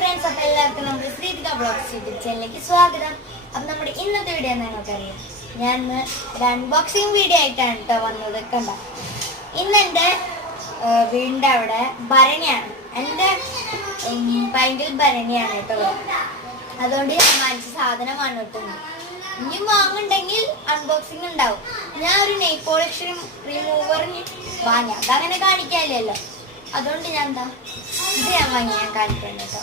Friends, അപ്പോൾ എല്ലാവർക്കും നമ്മുടെ ശ്രീതിക ബ്ലോഗ്സ് യൂട്യൂബ് ചാനലിലേക്ക് സ്വാഗതം. അപ്പം നമ്മുടെ ഇന്നത്തെ വീഡിയോ എന്താ നമുക്കറിയാം. ഞാൻ ഇന്ന് ഒരു അൺബോക്സിങ് വീഡിയോ ആയിട്ടാണ് കേട്ടോ വന്നത്. കണ്ട ഇന്നെൻ്റെ വീടിൻ്റെ അവിടെ ഭരണിയാണ്, എൻ്റെ ഭയങ്കര ഭരണിയാണ് കേട്ടോ. അതുകൊണ്ട് ഞാൻ വാങ്ങിച്ച സാധനമാണ് കിട്ടുന്നത്. ഇനിയും വാങ്ങുന്നുണ്ടെങ്കിൽ അൺബോക്സിങ് ഉണ്ടാവും. ഞാൻ ഒരു നെയിൽ പോളിഷ് റിമൂവറിന് വാങ്ങി, അതങ്ങനെ കാണിക്കാനില്ലല്ലോ. അതുകൊണ്ട് ഞാൻ എന്താ ഇത് ഞാൻ വാങ്ങി ഞാൻ കാണിക്കണം കേട്ടോ.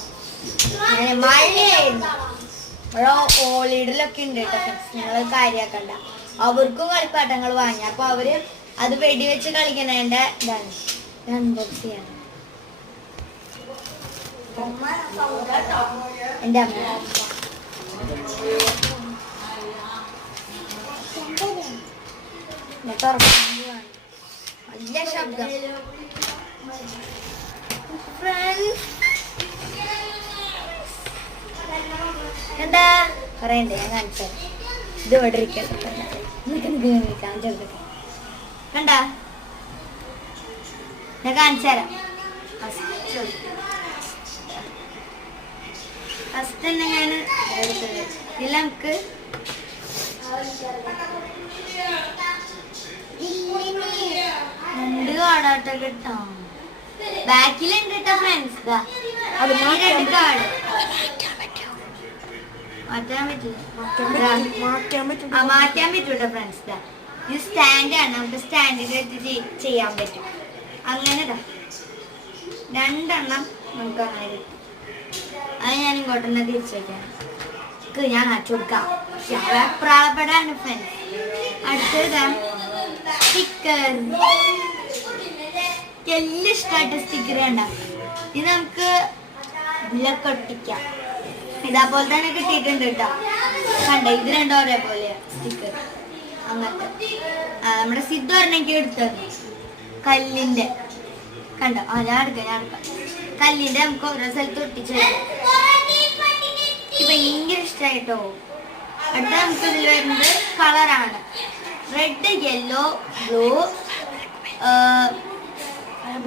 ഞാൻ മഴയായിരുന്നു, മഴ ഓളിയിടലൊക്കെ ഉണ്ട് കേട്ടോ ഫ്രണ്ട്സ്. നിങ്ങൾ കാര്യമാക്കണ്ട, അവർക്കും കളിപ്പാട്ടങ്ങൾ വാങ്ങി. അപ്പൊ അവര് അത് വെടിവെച്ച് കളിക്കുന്നതിന്റെ ഇതാണ് അൺബോക്സ് ചെയ്യാണ്. എൻ്റെ അമ്മ വലിയ ശബ്ദം. എന്താ പറയണ്ടേ, ഞാൻ കാണിച്ചത് ഇത് ഇവിടെ ഇരിക്കട്ടെ. കണ്ട ഞാൻ കാണിച്ചു തരാം. ഫസ്റ്റ് തന്നെ ഞാൻ എടുത്തത് ഇതിൽ നമുക്ക് രണ്ട് കാർഡാട്ടോ കിട്ടാം. ബാക്കിലുണ്ട് കേട്ടോ ഫ്രണ്ട്സ്. അത് രണ്ട് കാർഡ് മാറ്റാൻ പറ്റൂട്ടോ ഫ്രണ്ട്സ്. ഇത് സ്റ്റാൻഡാണ്, നമുക്ക് സ്റ്റാൻഡിൽ വെച്ച് ചെയ്യാൻ പറ്റും. അങ്ങനെ രണ്ടെണ്ണം നമുക്ക് അങ്ങനെ കിട്ടും. അത് ഞാൻ ഇങ്ങോട്ടന്നെ തിരിച്ചു വയ്ക്കാം. ഞാൻ കാണിച്ചു കൊടുക്കാം. പ്രായപ്പെടാണ് ഫ്രണ്ട്സ്. അടുത്തത് സ്റ്റിക്കർ. എല്ലാം ഇഷ്ടമായിട്ട് സ്റ്റിക്കർ കണ്ട. ഇത് നമുക്ക് ഇതിലൊക്കെ ഒട്ടിക്കാം. ഇതേപോലെ തന്നെ കിട്ടിയിട്ടുണ്ട് കേട്ടോ. കണ്ട ഇത് രണ്ടും ഒരേപോലെ സ്റ്റിക്കർ അങ്ങനത്തെ. നമ്മുടെ സിദ്ധു ഒരെണ്ണെനിക്ക് എടുത്തത് കല്ലിന്റെ. കണ്ടോ? ഞാൻ എടുക്കാം. കല്ലിന്റെ നമുക്ക് ഓരോ സ്ഥലത്ത് ഒട്ടിച്ചു ഭയങ്കര ഇഷ്ടമായിട്ടോ. അടുത്ത നമുക്ക് ഇതിൽ വരുന്നത് കളറാണ്. Red, yellow, blue,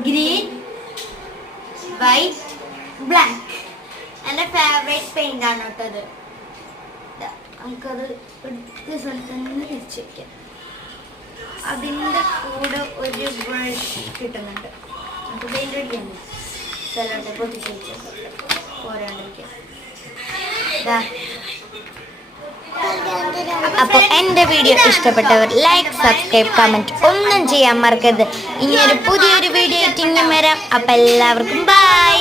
green, white, black. എൻ്റെ ഫേവറേറ്റ് പെയിന്റ് ആണ് കേട്ടത്. നമുക്കത് എടുത്ത സ്ഥലത്ത് നിന്ന് തിരിച്ചു വയ്ക്കാം. അതിൻ്റെ കൂടെ ഒരു ബ്രഷ് കിട്ടുന്നുണ്ട്. നമുക്ക് പെയിന്റ് അടിക്കാൻ സ്ഥലമുണ്ട്, പൊട്ടിച്ച് വെച്ചിട്ട് പോരാണ്ടിരിക്കാം. അപ്പൊ എന്റെ വീഡിയോ ഇഷ്ടപ്പെട്ടവർ ലൈക്ക്, സബ്സ്ക്രൈബ്, കമന്റ് ഒന്നും ചെയ്യാൻ മറക്കരുത്. ഇനിയൊരു പുതിയൊരു വീഡിയോ ആയിട്ട് ഇങ്ങനെ വരാം. അപ്പൊ എല്ലാവർക്കും ബൈ.